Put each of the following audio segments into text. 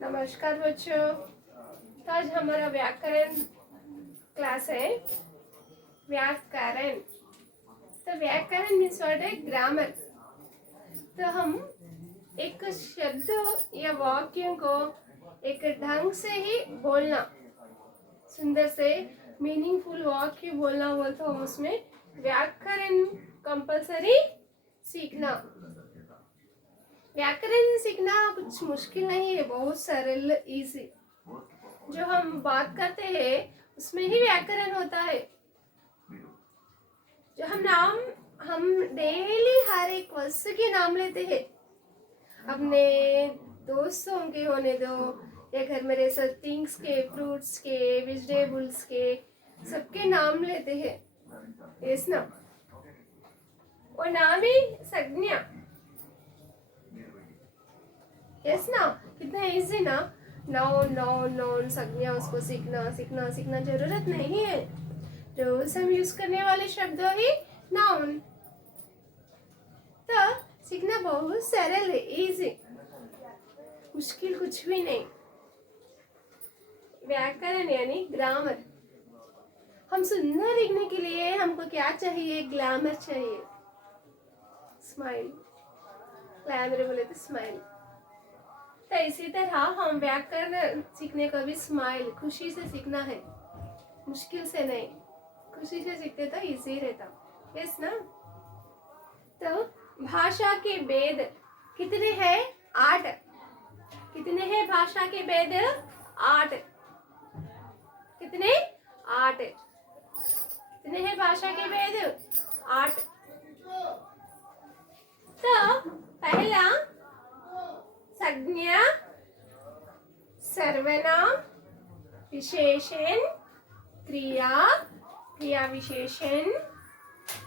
नमस्कार बच्चों। तो आज हमारा व्याकरण क्लास है। व्याकरण तो व्याकरण मीन्स वर्ड है ग्रामर। तो हम एक शब्द या वाक्यों को एक ढंग से ही बोलना, सुंदर से मीनिंगफुल वाक्य बोलना बोल तो हम उसमें व्याकरण कंपलसरी सीखना। व्याकरण सीखना कुछ मुश्किल नहीं है, बहुत सरल इजी। जो हम बात करते हैं उसमें ही व्याकरण होता है। जो हम डेली हर एक वस्तु के नाम लेते हैं, अपने दोस्तों के होने दो या घर में रह थिंग्स के, फ्रूट्स के, वेजिटेबल्स के, सबके नाम लेते हैं। यस ना, वो नाम ही संज्ञा। यस ना, कितना इजी ना। नाउन नाउन नाउन संज्ञा, उसको सीखना सीखना सीखना जरूरत नहीं है। रोज हम यूज करने वाले शब्द ही नाउन। तो सीखना बहुत सरल है, इजी, मुश्किल कुछ भी नहीं। व्याकरण यानी ग्रामर। हम सुंदर लिखने के लिए हमको क्या चाहिए? ग्लैमर चाहिए, स्माइल। ग्लैमर बोले तो स्माइल। तो इसी तरह हम व्याकरण सीखने का भी स्माइल, खुशी से सीखना है, मुश्किल से नहीं। खुशी से सीखते तो इजी रहता। यस ना। तो भाषा के भेद कितने हैं? 8। कितने हैं भाषा के भेद? 8। कितने? 8। कितने हैं भाषा के भेद? 8। तो पहला संज्ञा, सर्वनाम, विशेषण, क्रिया, क्रिया विशेषण,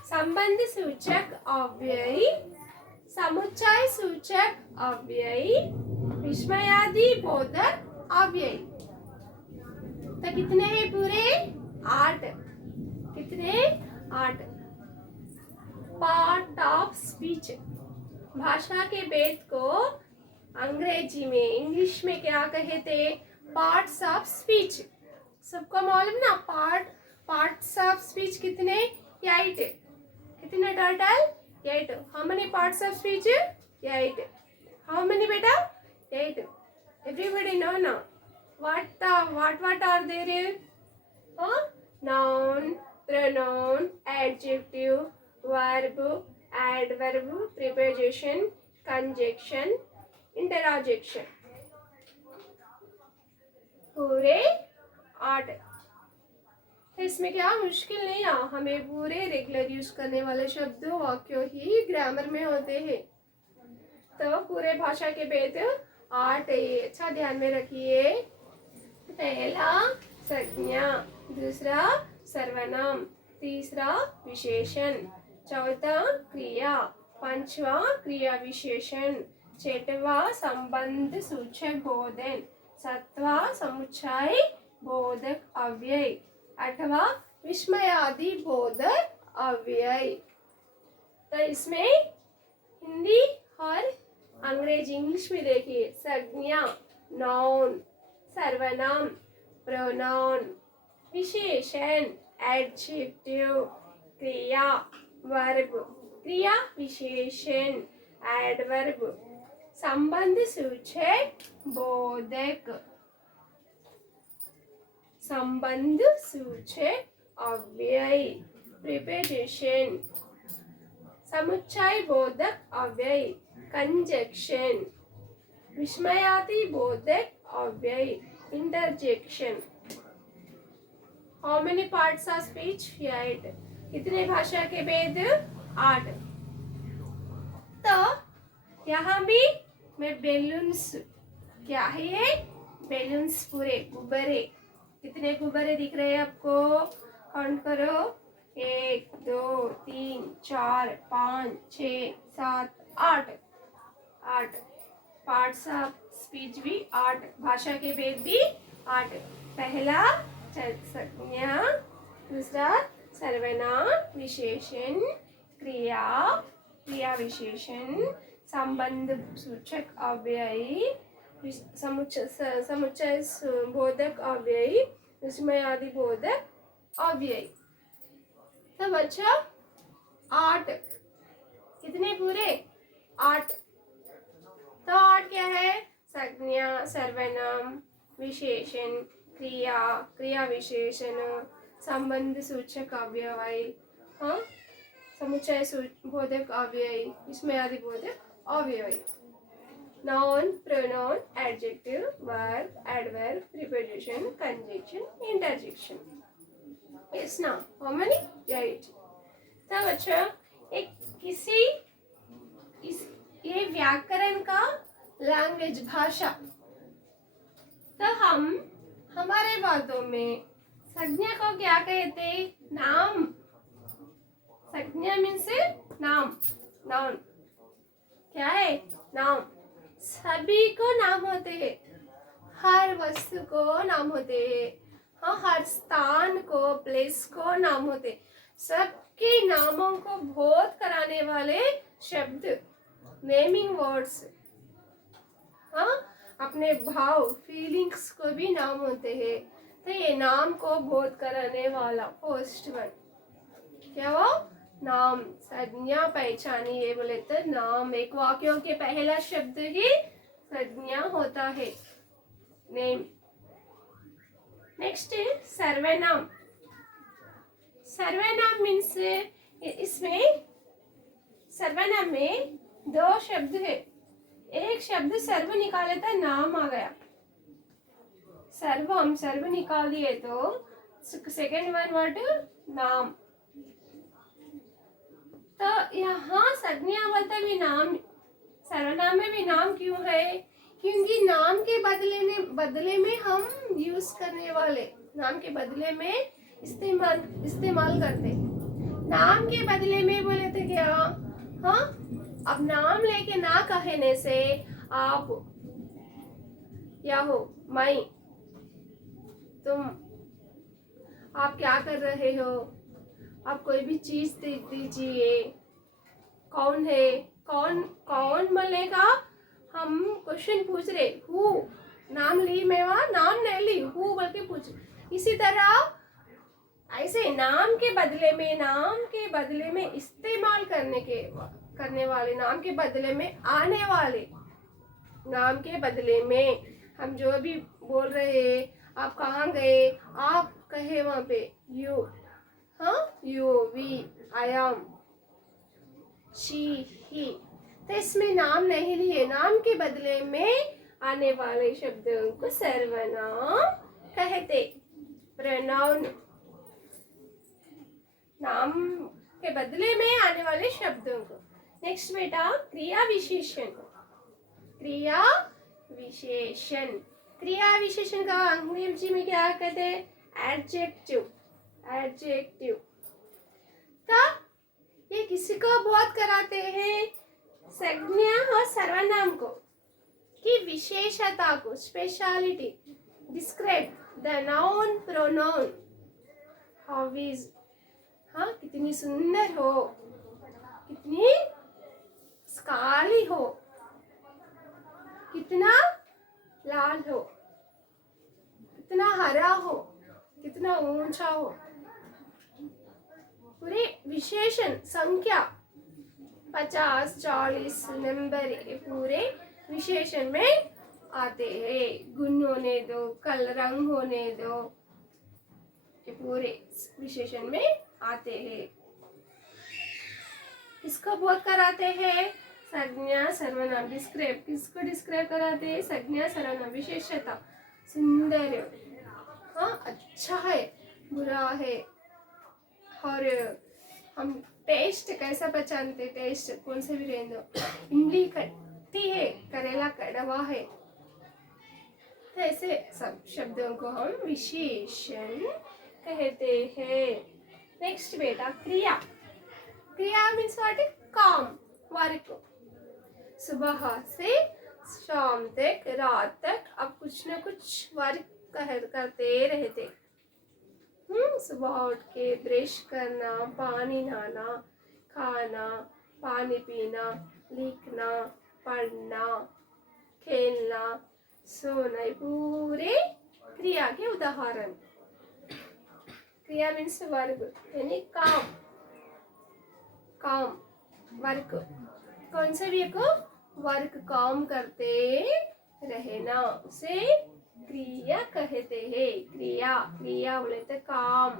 संबंध सूचक अव्यय, समुच्चय सूचक अव्यय, विस्मयादि बोधक अव्यय। तो कितने हैं पूरे? 8। कितने? 8। पार्ट ऑफ स्पीच, भाषा के भेद को अंग्रेजी में, इंग्लिश में क्या कहते? Parts of speech. सबको मालूम ना, पार्ट्स ऑफ स्पीच कितने? 8। कितने total? 8। How many parts of speech? 8। How many बेटा? 8। एवरीबॉडी नो ना what are there? Noun, pronoun, adjective, verb, adverb, preposition, conjunction, interjection। पूरे 8। इसमें क्या मुश्किल नहीं है, हमें पूरे रेगुलर यूज करने वाले शब्द वाक्यों ही ग्रामर में होते हैं। तो पूरे भाषा के भेद 8 है, अच्छा ध्यान में रखिए। पहला संज्ञा, दूसरा सर्वनाम, तीसरा विशेषण, चौथा क्रिया, पांचवा क्रिया विशेषण, छठवा संबंध सूचक बोधन, सातवा समुच्चय बोधक अव्यय, आठवा विस्मयादि बोधक अव्यय। तो इसमें हिंदी और अंग्रेजी, इंग्लिश में देखिए। संज्ञा नाउन, सर्वनाम प्रोनाउन, विशेषण एडजेक्टिव, क्रिया वर्ब, क्रिया विशेषण एडवर्ब, संबंध सूचक बोधक, संबंध सूचक अव्यय, प्रीपोजिशन, समुच्चय बोधक अव्यय, कंजंक्शन, विस्मयादि बोधक अव्यय, interjection. How many parts of speech? 8। कितने भाषा के भेद? 8। तो यहाँ भी मैं बेलून्स, क्या है ये? बेलून्स, पूरे गुब्बारे। कितने गुब्बारे दिख रहे हैं आपको? काउंट करो। 1 2 3 4 5 6 7 8। 8 पार्ट्स ऑफ स्पीच भी 8, भाषा के भेद भी 8। पहला संज्ञा, दूसरा सर्वनाम, विशेषण, क्रिया, क्रिया विशेषण, संबंध सूचक अव्यय, समुच्चय बोधक अव्ययी, विस्मय आदि बोधक अव्ययी। तो बच्चा 8 कितने पूरे 8। तो 8 क्या है? संज्ञा, सर्वनाम, विशेषण, क्रिया, क्रिया विशेषण, संबंध सूचक अव्यय, हाँ, समुच्चय बोधक अव्यय, विस्मय आदि बोधक अव्यय। Noun, pronoun, adjective, verb, adverb, preposition, conjunction, interjection. Yes, now how many? 8. तो बच्चा एक किसी ये व्याकरण का लैंग्वेज भाषा। तो हम हमारे बातों में संज्ञा को क्या कहते? नाम। संज्ञा मीन्स नाम, नाउन क्या है? नाम। सभी को नाम होते हैं, हर वस्तु को नाम होते हैं, हाँ, हर स्थान को, प्लेस को नाम होते। सबके नामों को बोध कराने वाले शब्द, नेमिंग वर्ड्स, हाँ, अपने भाव, फीलिंग्स को भी नाम होते हैं। तो ये नाम को बोध कराने वाला फर्स्ट वर्ड क्या वो? नाम। संज्ञा पहचानी ये बोले तो नाम, एक वाक्यों के पहला शब्द ही संज्ञा होता है, नेम। नेक्स्ट सर्वनाम। सर्वनाम मीन्स इसमें सर्वनाम में 2 शब्द है। एक शब्द सर्व निकाले तो नाम आ गया, सर्व हम सर्व निकाल दिए तो सेकेंड वन वर्ड नाम। तो यहाँ संज्ञा बोलते भी नाम, सर्वनाम में भी नाम क्यों है? क्योंकि नाम के बदले में हम यूज करने वाले, नाम के बदले में इस्तेमाल करते। नाम के बदले में बोले थे क्या? हाँ, अब नाम लेके ना कहने से आप या हो, मैं, तुम, आप क्या कर रहे हो, आप कोई भी चीज दे दीजिए, कौन है, कौन कौन बोलेगा? हम क्वेश्चन पूछ रहे, हु, नाम ली, मैं वहां नाम नहीं ली, हु बोल के पूछ। इसी तरह ऐसे नाम के बदले में इस्तेमाल करने वाले, नाम के बदले में आने वाले, नाम के बदले में हम जो भी बोल रहे हैं, आप कहाँ गए, आप कहे वहां पे यू, हाँ, you, we, I am, she, he. तो इसमें नाम नहीं लिए, नाम के बदले में आने वाले शब्दों को सर्वनाम कहते। प्रोनाउन, नाम के बदले में आने वाले शब्दों को। नेक्स्ट बेटा क्रिया विशेषण। क्रिया विशेषण, क्रिया विशेषण का अंग्रेजी में क्या कहते हैं? Adjective, adjective. तो ये किसी को बोध कराते हैं? संज्ञा और सर्वनाम को की विशेषता को, speciality, describe the noun pronoun, how is, हाँ, कितनी सुंदर हो, कितनी काली हो, कितना लाल हो, कितना हरा हो, कितना ऊंचा हो, पूरे विशेषण, संख्या 50, 40 नंबर पूरे विशेषण में आते हैं। गुण होने दो, कल रंग होने दो, ये पूरे विशेषण में आते हैं। किसको बोध कराते हैं? संज्ञा सर्वनाम। डिस्क्राइब, किसको डिस्क्राइब कराते हैं? संज्ञा सर्वनाम। विशेषता, सुंदर, हाँ, अच्छा है, बुरा है। और हम टेस्ट कैसा पहचानते? टेस्ट कौन से भी रहने दो, इमली खट्टी है, करेला कड़वा है। तो ऐसे सब शब्दों को हम विशेषण कहते हैं। नेक्स्ट बेटा क्रिया। क्रिया मीन्स व्हाट? काम, वर्क। सुबह से शाम तक, रात तक आप कुछ ना कुछ वर्क करते रहते। सुबह उठ के ब्रश करना, पानी नहाना, खाना, पानी पीना, लिखना, पढ़ना, खेलना, सोना। ये पूरे क्रिया के उदाहरण। क्रिया मीन्स वर्ब यानी काम, काम वर्क। कौन सा भी एक वर्क काम करते रहना उसे क्रिया कहते हैं। क्रिया, क्रिया बोले तो काम।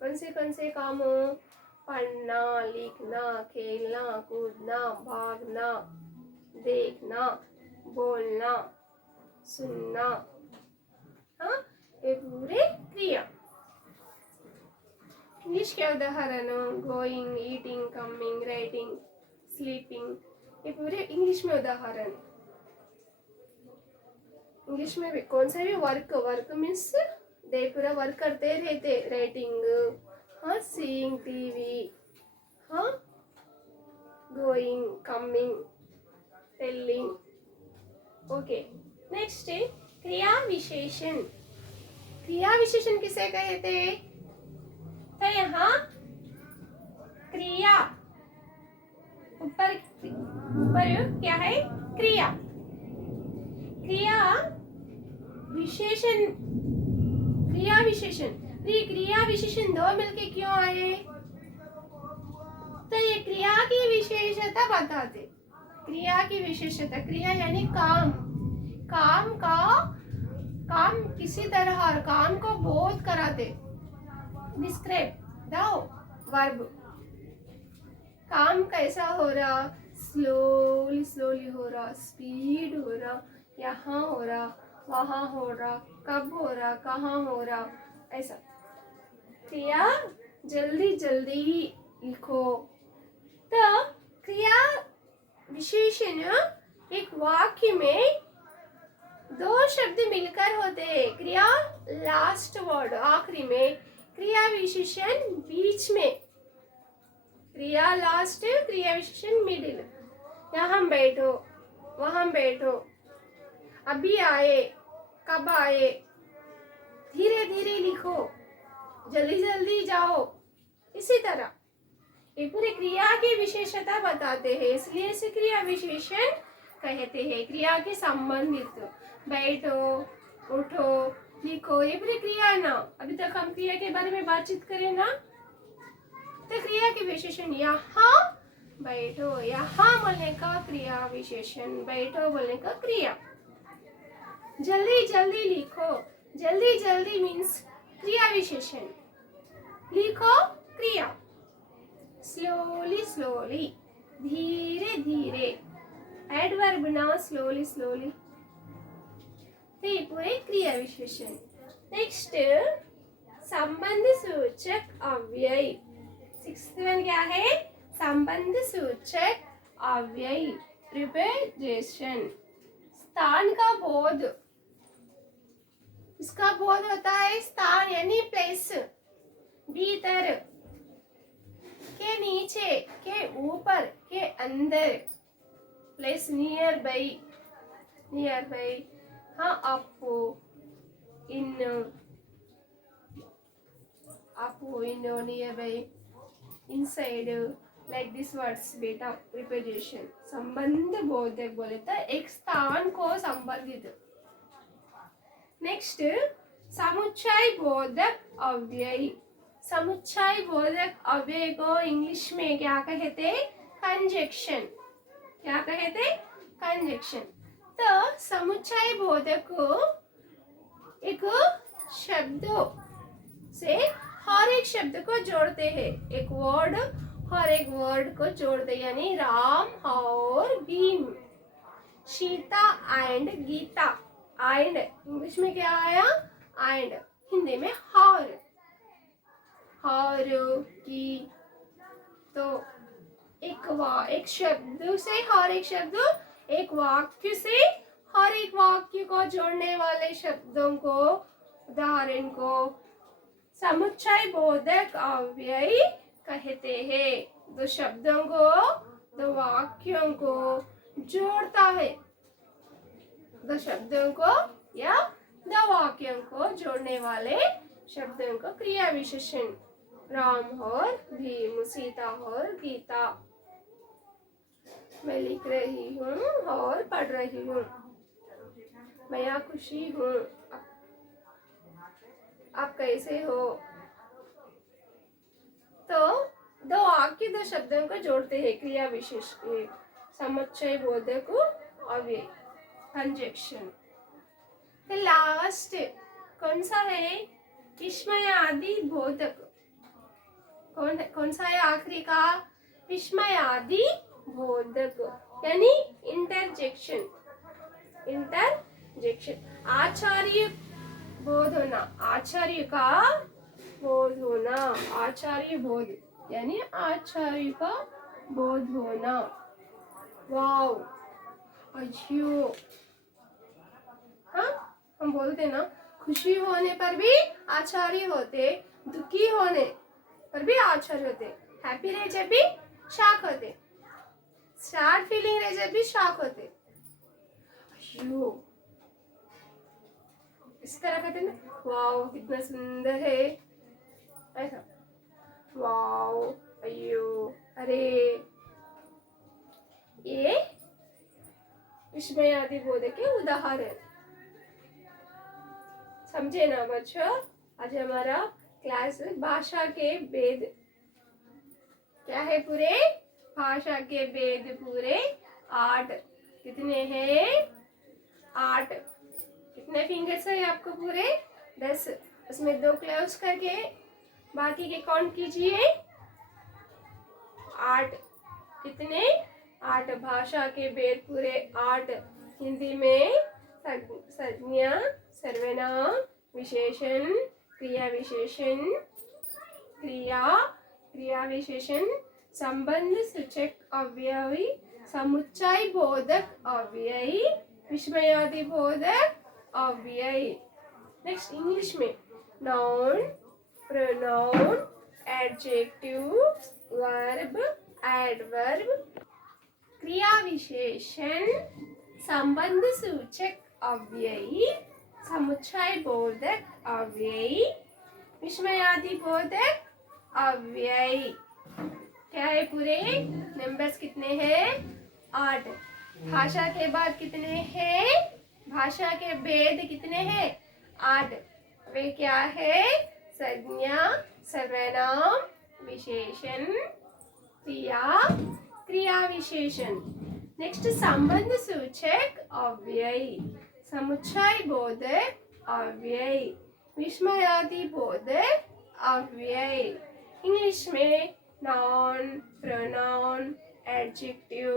कौन से काम हो? पढ़ना, लिखना, खेलना, कूदना, भागना, देखना, बोलना, सुनना। हाँ, ये पूरे क्रिया। इंग्लिश के उदाहरण going, eating, coming, writing, sleeping. ये पूरे इंग्लिश में उदाहरण। इंग्लिश में भी कौन सा भी वर्क, वर्क मीन्स दे पूरा वर्क करते रहते। राइटिंग, हाँ, सीइंग टीवी, हाँ, going, coming, telling. Okay, next है क्रिया विशेषण। क्रिया विशेषण किसे कहते हैं? तो यहाँ क्रिया ऊपर क्या है? क्रिया। क्रिया विशेषण, क्रिया विशेषण, क्रिया विशेषण दो मिलके क्यों आए? तो ये क्रिया की विशेषता बताते। क्रिया की विशेषता, क्रिया यानी काम, काम का, काम किसी तरह काम को बहुत कराते। Describe the verb. काम कैसा हो रहा? स्लोली स्लोली हो रहा, स्पीड हो रहा, यहाँ हो रहा, वहाँ हो रहा, कब हो रहा, कहाँ हो रहा, ऐसा। क्रिया जल्दी जल्दी लिखो। तो क्रिया विशेषण एक वाक्य में दो शब्द मिलकर होते हैं। क्रिया लास्ट वर्ड आखिरी में, क्रिया विशेषण बीच में। क्रिया लास्ट, क्रिया विशेषण मिडिल। यहाँ बैठो, वहां बैठो, अभी आए, कब आए, धीरे धीरे लिखो, जल्दी जल्दी जाओ। इसी तरह ये पूरी क्रिया की विशेषता बताते हैं, इसलिए इसे क्रिया विशेषण कहते हैं। क्रिया के संबंधित बैठो, उठो, लिखो, ये पूरी क्रिया है ना। अभी तक हम क्रिया के बारे में बातचीत करें ना। तो क्रिया के विशेषण यहाँ बैठो, यहाँ बोलने का क्रिया विशेषण, बैठो बोलने का क्रिया। जल्दी जल्दी लिखो, जल्दी जल्दी मीन्स क्रिया विशेषण, लिखो क्रिया। स्लोली स्लोली, धीरे धीरे, एडवर्ब ना, स्लोली स्लोली। ये पूरे क्रिया विशेषण। नेक्स्ट संबंध सूचक अव्यय। 6th वन क्या है? संबंध सूचक अव्यय, प्रिपोजिशन। स्थान का बोध, इसका बोध होता है स्थान यानी प्लेस, भीतर, के नीचे, के ऊपर, के अंदर, place near by, near by. हाँ, up, in, up, in, near by, inside, like this words बेटा। प्रिपोजिशन संबंध बोधक बोले तो एक स्थान को संबंधित। नेक्स्ट समुच्चय बोधक अव्यय। समुच्चय बोधक अव्यय को इंग्लिश में क्या कहते? कंजक्शन। क्या कहते? कंजक्शन। तो समुच्चय बोधक को एक शब्दों से हर एक शब्द को जोड़ते हैं। एक वर्ड हर एक वर्ड को जोड़ते, यानी राम और Bhim, Sita and Gita. And English में क्या आया? एंड, हिंदी में और की। तो एक शब्द से हर एक शब्द, एक वाक्य से हर एक वाक्य को जोड़ने वाले शब्दों को, उदाहरण को समुच्चय बोधक अव्यय कहते हैं। दो शब्दों को, दो वाक्यों को जोड़ता है। दो शब्दों को या दो वाक्यों को जोड़ने वाले शब्दों को क्रिया विशेषण। राम और भीम, सीता और गीता। मैं लिख रही हूँ और पढ़ रही हूँ। मैं यहाँ खुशी हूँ। आप कैसे हो? तो दो वाक्य दो शब्दों को जोड़ते हैं क्रिया विशेष के समुच्चय बोधक अव्यय कंजक्शन। तो लास्ट कौन सा है? विस्मय आदि बोधक। कौन सा है आखिरी का? विस्मय आदि बोधक यानी इंटरजेक्शन। आचार्य बोध होना, आचार्य का बोध होना, आचार्य बोध यानी आचार्य का बोध होना। वाओ, अयो। हाँ, हम बोलते ना खुशी होने पर भी आचार्य होते, दुखी होने पर भी आचार्य होते, हैप्पी रहे जब भी शॉक होते, सैड फीलिंग रहे जब भी शॉक होते। अयो, इस तरह कहते ना, वाओ कितना सुंदर है, ऐसा वाओ, अयो, अरे। ये विस्मय आदि बोध के उदाहरण समझे ना बच्चों? आज हमारा क्लास भाषा के वेद क्या है? पूरे भाषा के वेद पूरे 8। कितने हैं? 8। कितने फिंगर्स है आपको? पूरे 10। उसमें 2 क्लोज करके बाकी के काउंट कीजिए। 8। कितने? 8 भाषा के वेद पूरे 8। हिंदी में संज्ञा, सर्वनाम, विशेषण, क्रिया विशेषण, क्रिया विशेषण, संबंध सूचक अव्ययी, समुच्चय बोधक अव्ययी, विस्मयादि बोधक अव्ययी। नेक्स्ट इंग्लिश में noun, pronoun, adjective, verb, adverb, क्रिया विशेषण, संबंध सूचक अव्ययी, समुच्चय बोधक अव्ययी, विस्मयादि बोधक अव्ययी। क्या है? पूरे नंबर्स कितने हैं? 8। भाषा के बाद कितने हैं? भाषा के भेद कितने हैं? 8। वे क्या है? संज्ञा, सर्वनाम, विशेषण, क्रिया विशेषण। नेक्स्ट संबंध सूचक अव्ययी, समुच्चय बोधक अव्ययी, विस्मयादि बोधक अव्ययी। इंग्लिश में noun, pronoun, adjective,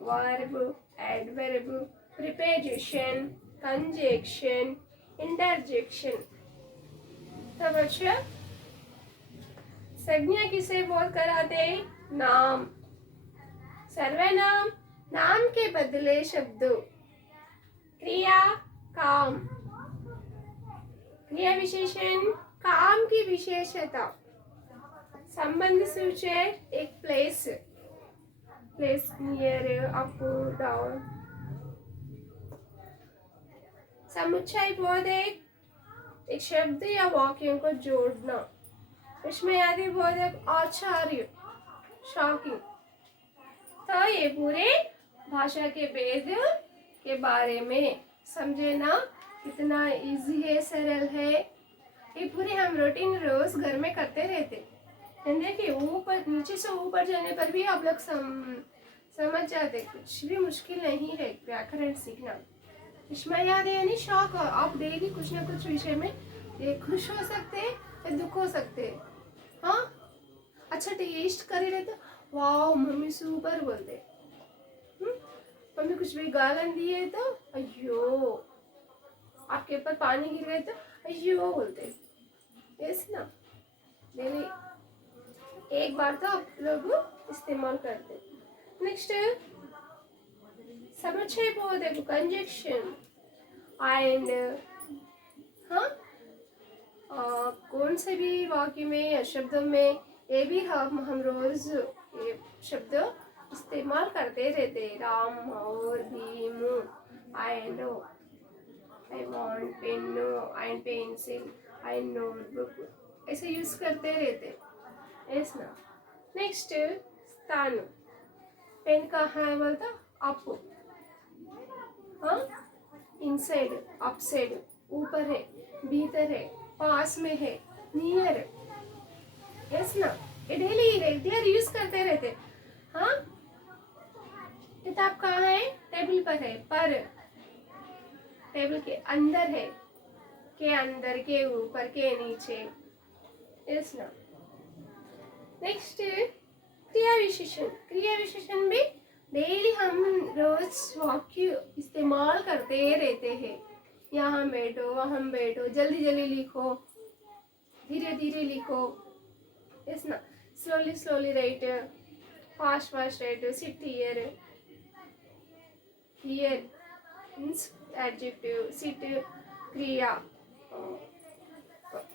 verb, adverb, preposition, conjunction, interjection. तो बच्चों संज्ञा किसे बोल कर आते? नाम। सर्वनाम नाम के बदले शब्दों। क्रिया काम। क्रिया विशेषण काम की विशेषता। संबंध सूचक एक प्लेस नियर, अप, डाउन। समुच्चय बोधक एक शब्द या वाक्यों को जोड़ना। विस्मयादि बोधक आचार्य, शॉकिंग। तो ये पूरे भाषा के वेद के बारे में समझे ना? कितना इजी है, सरल है। ये पूरे हम रूटीन रोज घर में करते रहते। देखिए ऊपर नीचे से ऊपर जाने पर भी आप लोग समझ जाते। कुछ भी मुश्किल नहीं है व्याकरण सीखना। विस्मयादि यानी शौक। आप डेली कुछ ना कुछ विषय में खुश हो सकते या दुख हो सकते। हाँ, अच्छा टेस्ट कर रहे तो वाओ मम्मी सुपर बोलते। मम्मी कुछ भी गालन दिए तो अयो, आपके ऊपर पानी गिर गए तो अयो बोलते। यस ना? डेली एक बार तो आप लोग इस्तेमाल करते। नेक्स्ट समुच्चय बोधक कंजक्शन एंड कौन से भी वाक्य में या शब्दों में ये भी हम रोज ये शब्द इस्तेमाल करते रहते। राम और Bhim, I know, I want pen and pencil, I notebook, ऐसे यूज करते रहते। यस ना? नेक्स्ट स्थान। पेन कहाँ है बोलता? आपको। हाँ, इनसाइड, अपसाइड, ऊपर है, भीतर है, पास में है, नियर। यस ना, ये डेली रेगुलर यूज करते रहते। हाँ, किताब कहाँ है? टेबल पर है, पर टेबल के अंदर है, के अंदर, के ऊपर, के नीचे। यस ना। नेक्स्ट क्रिया विशेषण। क्रिया विशेषण भी डेली हम रोज वाक्य इस्तेमाल करते रहते हैं। यहाँ बैठो, वहाँ बैठो, जल्दी जल्दी लिखो, धीरे धीरे लिखो। यस ना। Slowly slowly write, fast fast write, sit here. Here means adjective, sit क्रिया,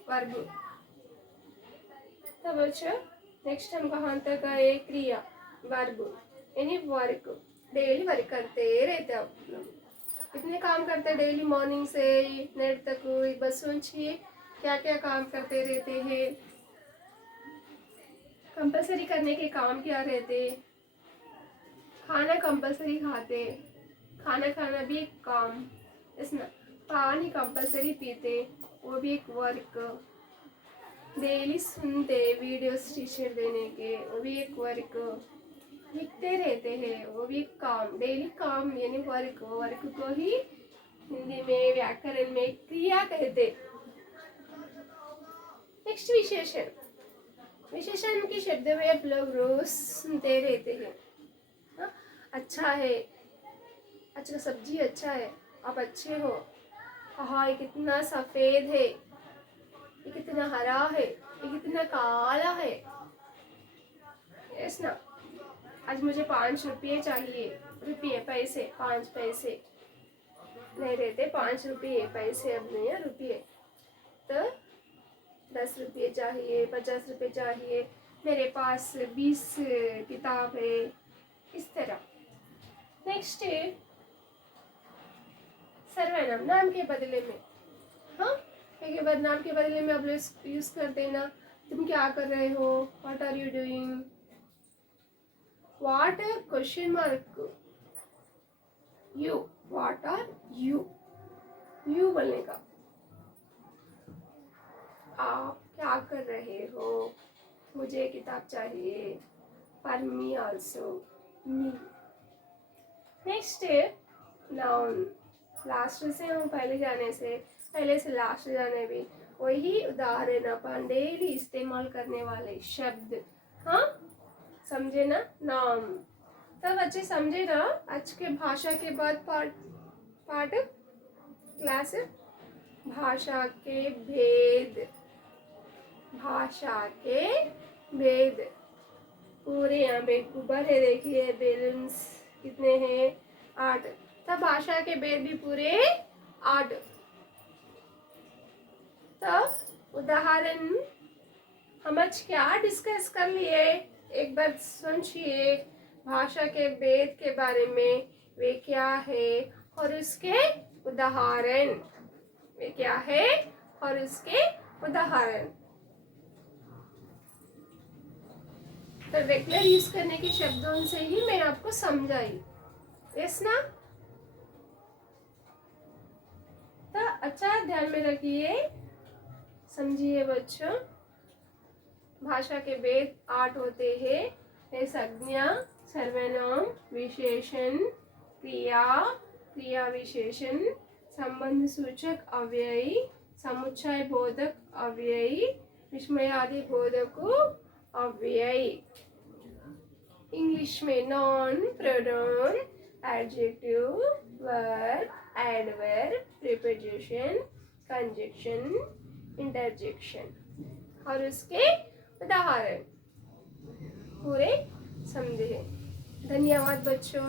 वर्ब। तब अच्छा, नेक्स्ट हम कहाँ तक आए? क्रिया, वर्ब यानी वर्क। डेली वर्क करते रहते हैं आप लोग। इतने काम करते हैं डेली, मॉर्निंग से नाइट तक। बस सोचिए क्या क्या काम करते रहते हैं। कंपलसरी करने के काम क्या रहते? खाना कंपलसरी खाते, खाना खाना भी एक काम। इसमें पानी कंपलसरी पीते, वो भी एक वर्क। डेली सुनते वीडियोस टीचर देने के, वो भी एक वर्क। लिखते रहते हैं, वो भी एक काम। डेली काम यानी वर्क। वर्क को ही हिंदी में व्याकरण में क्रिया कहते। नेक्स्ट विशेषण। विशेषण की शब्द वे आप लोग रोज सुनते रहते हैं। हाँ? अच्छा है, अच्छा सब्जी अच्छा है, आप अच्छे हो। हाँ, ये कितना सफेद है, ये कितना हरा है, ये कितना काला है। यस ना। आज मुझे 5 रुपये चाहिए। रुपये, पैसे, 5 पैसे नहीं रहते, 5 रुपये, पैसे अब नहीं है, रुपये। तो 10 रुपये चाहिए, 50 रुपये चाहिए, मेरे पास 20 किताब है, इस तरह। नेक्स्ट है सर्वनाम, नाम के बदले में। हाँ, एक बार नाम के बदले में आप लोग यूज कर देना। तुम क्या कर रहे हो? What are you doing? What question mark, you, what are you, you बोलने का। आप क्या कर रहे हो? मुझे किताब चाहिए। For me also, me. Next है नाउन। लास्ट से हम पहले से लास्ट जाने भी वही उदाहरण अपन डेली इस्तेमाल करने वाले शब्द। हाँ, समझे ना? नाम। तब अच्छे समझे ना? आज के भाषा के बाद पाठ क्लास भाषा के भेद। भाषा के भेद पूरे यहाँ पे ऊपर है, देखिए बैलेंस कितने हैं? 8। तब भाषा के भेद भी पूरे 8। तब उदाहरण हम आज क्या डिस्कस कर लिए? एक बार सोचिए भाषा के भेद के बारे में। वे क्या है और उसके उदाहरण। वे क्या है और उसके उदाहरण। तो रेगुलर यूज करने के शब्दों से ही मैं आपको समझाई। यस ना? तो अच्छा ध्यान में रखिए, समझिए बच्चों। भाषा के भेद 8 होते हैं। संज्ञा, सर्वनाम, विशेषण, क्रिया, क्रिया विशेषण, संबंध सूचक अव्ययी, समुच्चय बोधक अव्ययी, विस्मयादि बोधक अव्ययी। इंग्लिश में non, pronoun, adjective, verb, adverb, preposition, conjunction, interjection और उसके उदाहरण पूरे समझे। धन्यवाद बच्चों।